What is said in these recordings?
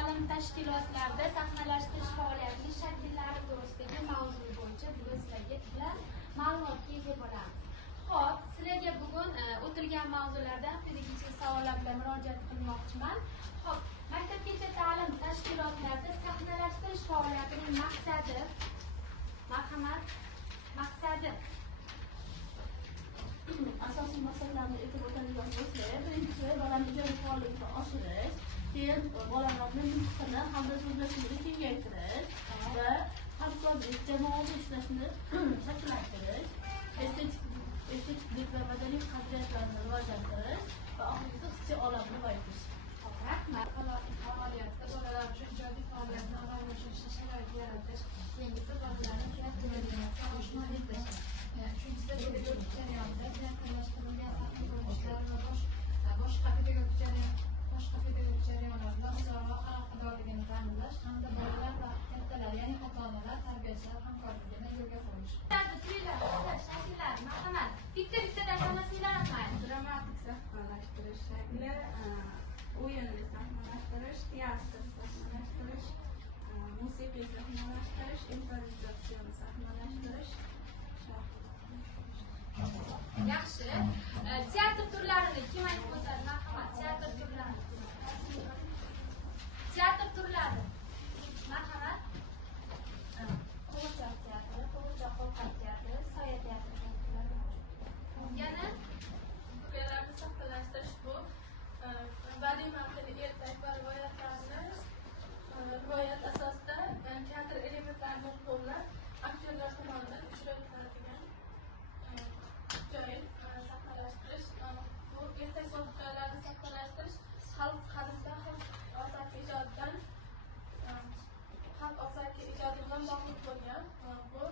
ta'lim tashkilotlarida sahnalashtirish faoliyatining shakllari to'g'risidagi mavzu bo'yicha bugun sizlarga ma'lumotga ega bo'lamiz. Xo'p, sizlarga bugun o'tilgan mavzulardan quyidagicha savollar bilan murojaat qilmoqchiman. Xo'p, maktabgacha ta'lim tashkilotlarida sahnalashtirish faoliyatining maqsadi, marhamat, maqsadi asosiy maqsadlarni aytib o'tadigan bo'lsak, birinchisi bolani ijodiy faollikni oshirish, keyin bolalarning nutqini hamda so'zlashuvini kengaytirish va hamkorlik, jamoaviy ishlashni shakllantirish, estetik va madaniy qadriyatlarni rivojlantirish va oxirgisi hissiy olamni boyitish. Rahmat. Faoliyatda bolalar uchun ijodiy faoliyatni amalga oshirishga sharoit yaratish, keyingisi bolalarni kreativligini oshkor etish, uchinchisi pedagogik jarayonda yaqinlashtirilgan sahna ko'rinishlari va boshqa pedagogik jarayonlar bilan o'zaro aloqadorligini ta'minlash hamda bolalar va kattalar, ya'ni ota-onalar, tarbiyachilar hamkorligini yo'lga qo'yish. Shakllar, marhamat. Bitta-bittadan sanasinglar aytmaydi. Dramatik sahnalashtirish shakli, o'yinli sahnalashtirish, teatr sahnalashtirish, musiqiy sahnalashtirish, improvizatsiyon sahnalashtirish. Yaxshi. Teatr turlarini kim aytib o'tadi? Marhamat, teatr turlari. Teatr turlari. Marhamat. Qo'g'irchoq teatri, qo'g'irchoq qo'lqop teatri, soya teatri turlari mavjud. Yana Turlarni sahnalashtirish bu badiiy mantiqiy ertak va rivoyat asosida teatr elementlarini qo'llab aktyorlar tomonidan ijro etiladigan joy sahnalashtirish. Bu ertak voqealarni sahnalashtirish xalq qadimda xalq og'zaki ijodidan bog'liq bo'lgan. Bu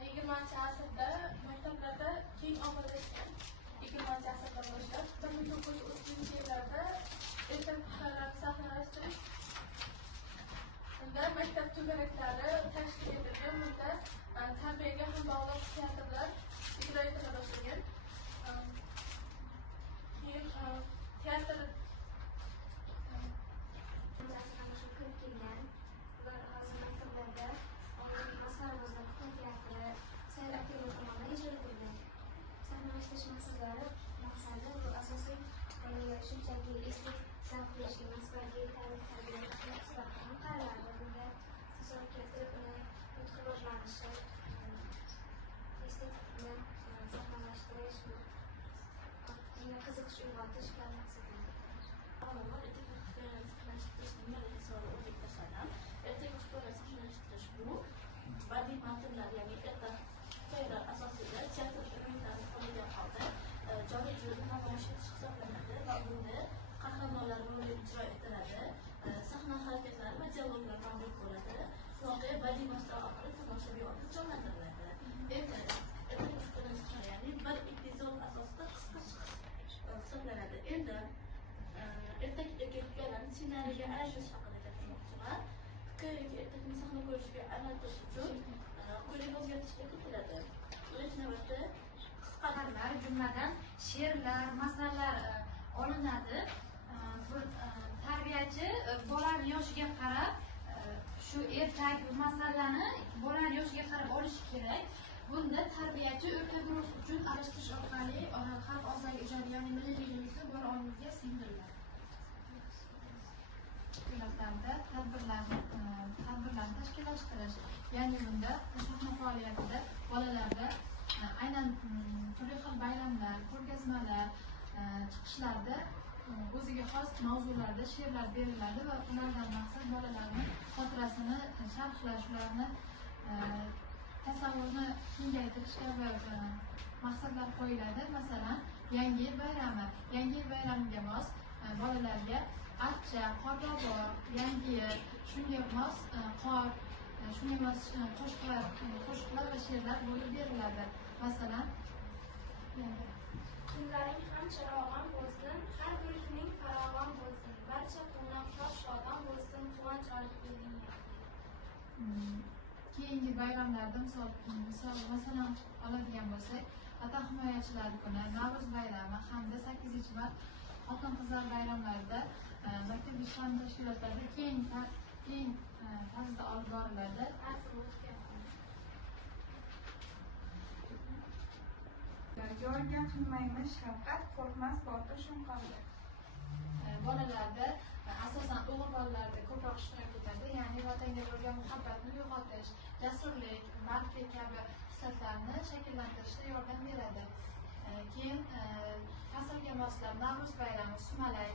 20-asrda maktablarda keng ommalashgan. 20-asrdan boshlab 1930-yillarda ertak turlarini sahnalashtirish unda maktab to'garaklari tashkil etilgan. Bunda tarbiyaga ham bog'liq teatrlar ijro etila boshlagan. Keyin teatr ular hozir maktablarda masxarabozlar teatri, sayr aktyorlar tomonidan ijro etilgan. Sahnalashtirish maqsadi bu asosiy bolalar shunchaki estetik zavq berishga nisbatiy tarbiya sifatida ham qaraladi. Bunga misol keltirib uni nutqi rivojlanishi, estetikni sahnalashtirish, unga qiziqish uyg'otish bilan maqsadlanadi. Bu badiiy matnlar, ya'ni ertaklar asosida teatr elementlarini qo'llagan holda jonli ijroda namoyish etish hisoblanadi va bunda qahramonlar roli ijro etiladi, sahna harakatlari va dialoglar mavjud bo'ladi. Voqea badiiy vositalar orqali tomoshabiy orqali jonlantiriladi. Ya'ni bir epizod asosida qisqa hisoblanadi. Endi ertakdagi hikoyalarni ssenariyga aylantirish haqida gapirmoqchiman. Hikoyadagi ertakni sahna ko'rishiga aylantirish uchun quyidagi o'zgartirishlar kiritiladi. Birinchi navbatda qisqalar, jumladan she'rlar, masallar olinadi. Tarbiyachi bolaning yoshiga qarab shu ertak masalani bolaning yoshiga qarab olishi kerak. Bunda tarbiyachi o'rta guruh uchun aralashtirish orqali xalq og'zaki ijodi, ya'ni milliyligimizni bola ongimizga singdiriladi. Tadbirlarni tashkillashtirish, ya'ni bunda sahna faoliyatida bolalarda aynan turli xil bayramlar, ko'rgazmalar, chiqishlarda o'ziga xos mavzularda she'rlar beriladi va ulardan maqsad bolalarni xotirasini sharhlash, ularni tasavvurini kengaytirish kabi maqsadlar qo'yiladi. Masalan, Yangi yil bayramiga mos bolalarga archa, qorbobo, yangi yil, shunga mos qor, shunga mos qo'shiqlar va she'rlar bo'lib beriladi. Masalan, Kunlaring ham charog'on bo'lsin, har guruhning farovon bo'lsin, barcha quvnoqlar shodon bo'lsin, quvonch olib kelding. Keyingi bayramlarda masalan oladigan bo'lsak, Vatan himoyachilari kuni, Navro'z bayrami hamda 8-mart xotin qizlar bayramlarida maktab ishxona tashkilotlarida keng tarzda olib boriladi. Yorgan qilmaymiz shafqat, qo'rqmas botir shunqorlar. Bolalarda asosan o'g'il bolalarda ko'proq ishtirok etadi, ya'ni vatanga bo'lgan muhabbatni uyg'otish, jasurlik, mardlik kabi hissiyotlarni shakllantirishda yordam beradi. Keyin faslga moslab Navro'z bayrami, sumalak,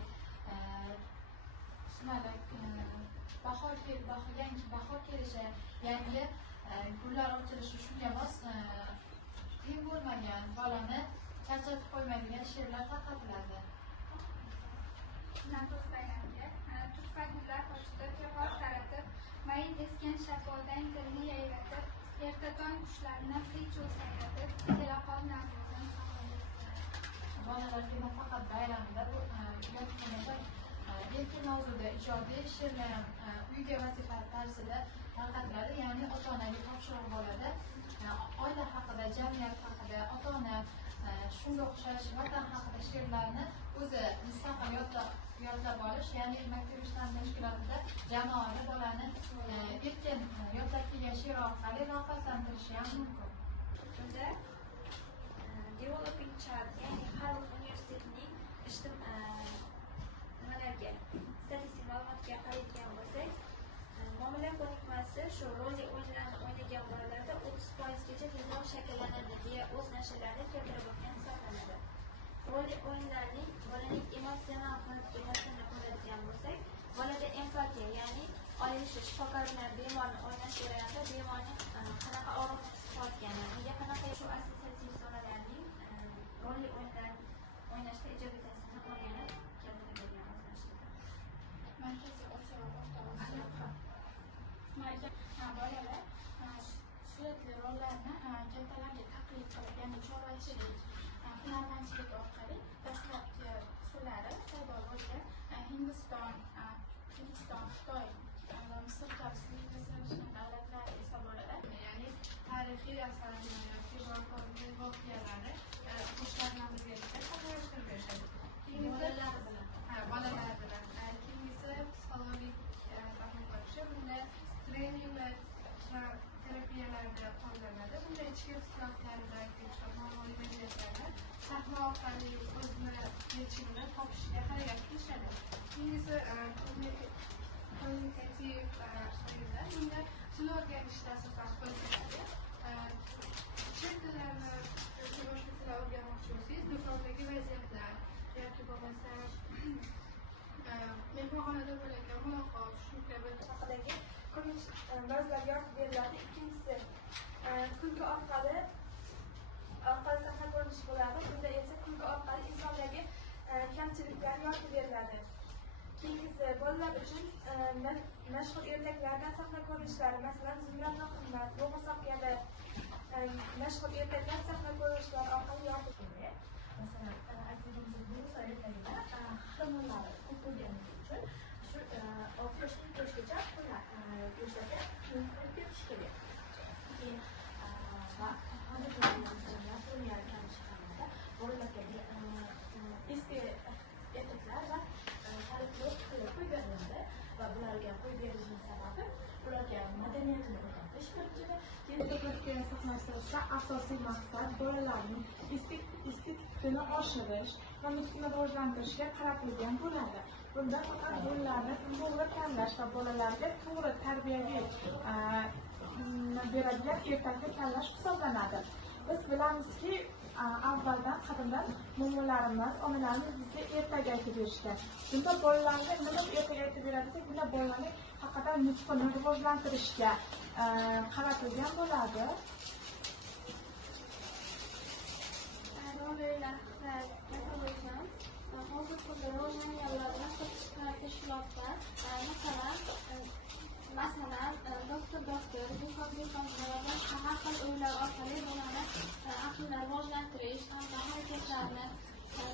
bahor kelishi, yangi gullar ochilishi shunga mos qiyin bo'lmagan, bolani charchatib qo'ymaydigan she'rlar tarqatiladi. Navro'z bayramiga turfa gullar qo'shida tevor taratib, mayin esgan shafodan dilni yayratib, erta tong qushlarni qiy-chuv sayratib, kelaqol Navro'zim Bolalarga nafaqat bayramda, yotganida erkin mavzuda ijodiy she'rlar uyga vazifa tarzida tarqatiladi, ya'ni ota-onaga topshiriq bo'ladi. Oila haqida, jamiyat haqida, ota-ona shunga o'xshash vatan haqida she'rlarni o'zi mustaqil yodlab olish, ya'ni maktab ishxona tashkilotida jamoada bolani erkin yodlab kelgan she'r orqali rag'batlantirishi ham mumkin. Bunda developing child, ya'ni har bir universitetning nimalarga statistik ma'lumotga qaraydigan bo'lsak, muomala ko'nikmasi shu rolli o'yinlarni o'ynagan bolalarda 30%gacha tezroq shakllanadi deya o'z nashrlarida keltirib o'tgan hisoblanadi. Rolli o'yinlarning bolaning emotsional holatini ko'radigan bo'lsak, bolada empatiya, ya'ni oilishi shifokor bilan bemorni o'ynash jarayonida bemorning qanaqa og'riq hisoblangan, unga qanaqa shu assotsiativ zonalarning rolli o'yinlar o'ynashda ijobiy ta'sirini o'rganib keltirib bergan o'z nashrida. Markaziy Osiyo va O'rta Osiyo bolalar suratli rollarni kattalarga taqlid qilib, ya'ni chorvachilik, hunarmandchilik orqali dastlabki usullari paydo bo'lgan Hindiston, Xitoy va Misr kabi sivilizatsiya davlatlari esa bolalar, ya'ni tarixiy asarni yoki voqealarni qo'shiqlar bilan birgalikda takrorlashtirib berishadi. Bolalar bilan. Keyingisi psixologik sahna ko'rishi, bunda treninglar terapiyalarda qo'llaniladi. Bunda ichki hissiyotlaridagi muammoli vaziyatlarni sahna orqali o'zini yechimini topishga harakat qilishadi. Keyingisi kommunikativ o'yinlar. Bunda til o'rganishda asosan qo'llaniladi. Chet tillarini yoki boshqa tillar o'rganmoqchi bo'lsangiz, do'kondagi vaziyatlar yoki bo'lmasa mehmonxonada bo'layotgan muloqot, shu kabi haqidagi ba'zilar yoritib beriladi. Ikkinchisi kulgi orqali sahna ko'rinishi bo'ladi. Bunda esa kulgi orqali insondagi kamchiliklar yoritib beriladi. Keyingisi bolalar uchun mashhur ertaklardan sahna ko'rinishlari, masalan Zumrad Nohimmat, Bo'g'irsoq kabi mashhur ertaklar sahna ko'rinishlari orqali yoritib beriladi. Masalan, aktivimiz bu saytlarida xirmonlar ko'p bo'lganligi uchun shu 6 yoshgacha yoshlarga ketish kerak. Keyin eski ertaklar va xaridlar qo'yib beriladi va bularga qo'yib berilishning sababi ularga madaniyatini o'rgatish birinchidan. Ertaklarga sahnalashtirishda asosiy maqsad bolalarning estetikasini oshirish va nutqini rivojlantirishga qaratilgan bo'ladi. Bunda faqat bolalarni to'g'ri tanlash va bolalarga to'g'ri tarbiyaviy beradigan ertakni tanlash hisoblanadi. Biz bilamizki, avvaldan qadimdan mo'minlarimiz, onalarimiz bizga ertak aytib berishgan. Bunda bolalarga nima ertak aytib beradi desa, bunda bolalarning haqiqatan nutqini rivojlantirishga qaratilgan bo'ladi. Rollar haqida gapirmoqchiman. Hozir kunda rivojlanganlarni tashkilotlar, masalan, doktor, dehqonlar har xil o'yinlar orqali bolani aqlini rivojlantirish hamda harakatlarni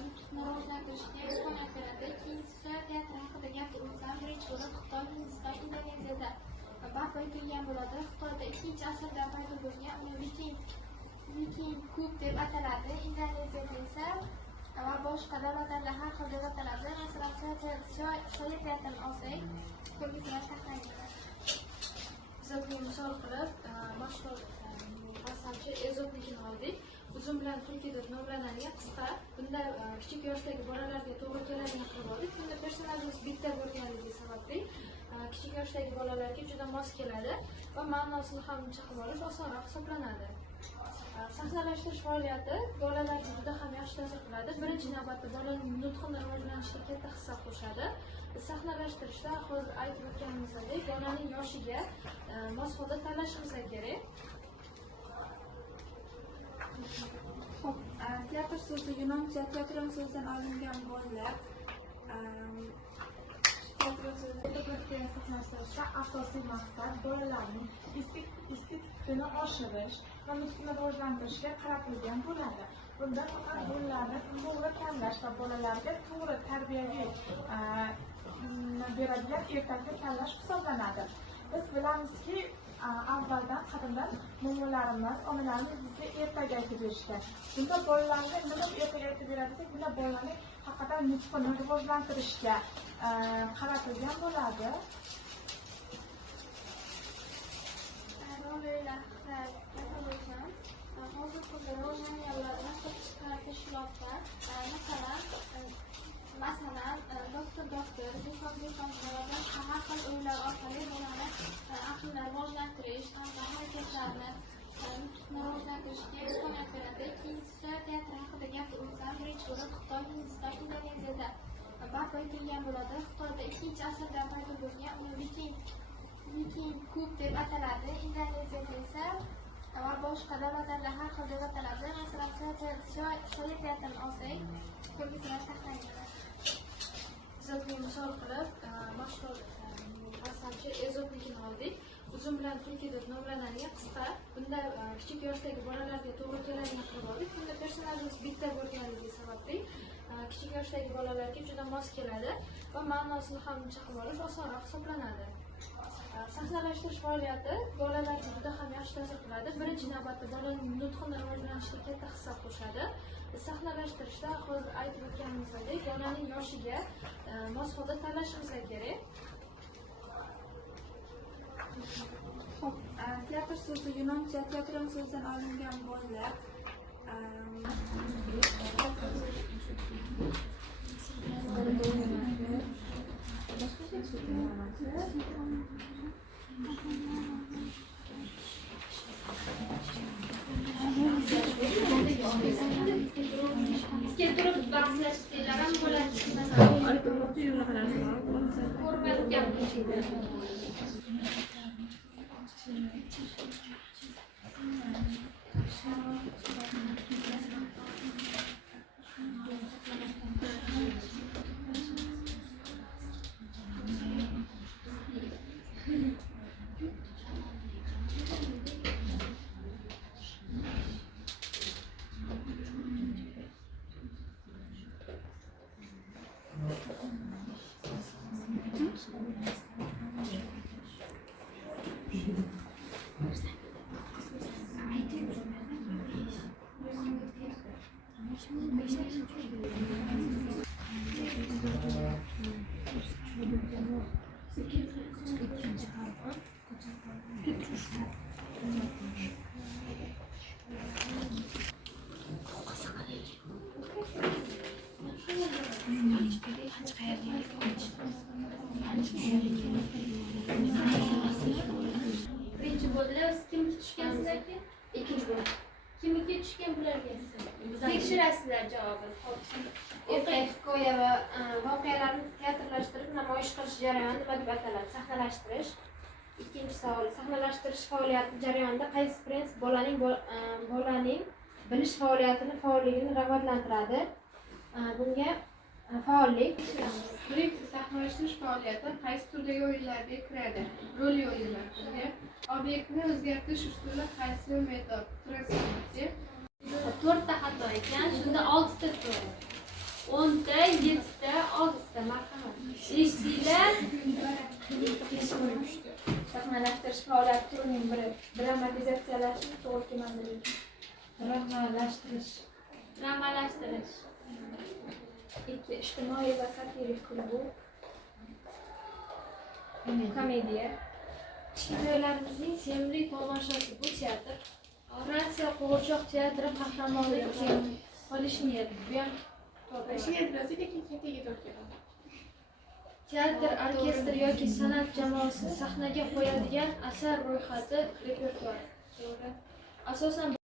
nutqni rivojlantirishga imkoniyat beradi. Ikkinchisi teatr haqida gapirsam, birinchi bo'lib Xitoy, Hindiston, Indoneziyada barpo etilgan bo'ladi. Xitoyda 2-asrda paydo bo'lgan, uni Viking kub deb ataladi. Indoneziyada esa va boshqa davlatlarda har xil davlatlarda masalan sovet teatrini olsak ko'rgazmalar taqdim Bizga misol qilib, mashhur masalchi Ezopnikini oldik. Uzun bilan Turkiya deb nomlanadigan qisqa, bunda kichik yoshdagi bolalarga to'g'ri keladigan qilib oldik. Bunda personajimiz bitta bo'lganligi sababli kichik yoshdagi bolalarga juda mos keladi va ma'nosini ham chiqib olish osonroq hisoblanadi. Sahnalashtirish faoliyati bolalarga juda ham yaxshi ta'sir qiladi. Birinchi navbatda bolaning nutqini rivojlanishiga katta hissa qo'shadi. Sahnalashtirishda hozir aytib o'tganimizdek, bolaning yoshiga mos holda tanlashimiz kerak. Xo'p, teatr so'zi yunoncha teatron so'zidan olingan bo'lib, Edebiyotga sahnalashtirishda asosiy maqsad bolalarning estetikini oshirish va nutqini rivojlantirishga qaratilgan bo'ladi. Bunda faqat bolalarni to'g'ri tanlash va bolalarga to'g'ri tarbiyaviy beradigan ertakli tanlash hisoblanadi. Biz bilamizki, avvaldan qadimdan mo'minlarimiz, onalarimiz bizga ertak aytib berishgan. Bunda bolalarga nima ertak aytib beradi desak, bunda bolalarning haqiqatan nutqini rivojlantirishga qaratilgan bo'ladi. hozir kunda rivojlanganlardan tashkilotlar masalan doktor dehqonlardan har xil o'yinlar orqali bolani aqlini rivojlantirish hamda harakatlarni rivojlantirishga imkoniyat beradi. Ikkinchisi teatr haqida gapirsam, birinchi o'rin Xitoy, Hindiston, Indoneziyada barpo etilgan bo'ladi. Xitoyda 2-asrda paydo bo'lgan, uni Viking kub deb ataladi. Indoneziyada esa va boshqa davlatlarda har xil davlatlarda masalan sovet teatrini olsak ko'rgazmalar taqdim Bizga misol qilib, mashhur masalchi Ezopnikini oldik. Uzun bilan Turkiya deb nomlanadigan qisqa, bunda kichik yoshdagi bolalarga to'g'ri keladigan qilib oldik. Bunda personajimiz bitta bo'lganligi sababli kichik yoshdagi bolalarga juda mos keladi va ma'nosini ham chiqib olish osonroq hisoblanadi. Sahnalashtirish faoliyati bolalarga juda ham yaxshi ta'sir qiladi. Birinchi navbatda bolaning nutqini rivojlanishiga katta hissa qo'shadi. Sahnalashtirishda hozir aytib o'tganimizdek, bolaning yoshiga mos holda tanlashimiz kerak. Xo'p, teatr so'zi yunoncha teatron so'zidan olingan bo'lib, turib bahslashsalar ham bo'ladi. Ko'rmay gapirishadi. Birinchi bo'lib kimga tushgansizlarki? Ikkinchi bo'lib kimga tushgan bularga? Tekshirasizlar javobini. O'qiy hikoya va voqealarni teatrlashtirib namoyish qilish jarayoni nima deb ataladi? Sahnalashtirish. Ikkinchi savol, sahnalashtirish faoliyati jarayonida qaysi prinsip bolaning bilish faolligini rag'batlantiradi? Bunga faollik. Sahnalashtirish faoliyati qaysi turdagi o'yinlarga kiradi? Rolli o'yinlar. Obyektni o'zgartirish usuli qaysi metod? Transformatsiya. 4 ta xato ekan, shunda 6 ta to'g'ri. 10 ta, 7 ta, 6 ta marhamat. Eshitdinglar? Sahnalashtirish faoliyati turining biri dramatizatsiyalash, to'g'ri kelmadimi? Dramalashtirish. 2. Ijtimoiy va satirik kulgu. Komediya. Kinoylarimizning sevimli tomoshasi bu teatr. Fransiya qo'g'irchoq teatri qahramonlik Polishniyat. Bu ham teatr, orkestr yoki san'at jamoasi sahnaga qo'yadigan asar ro'yxati, repertuar. Asosan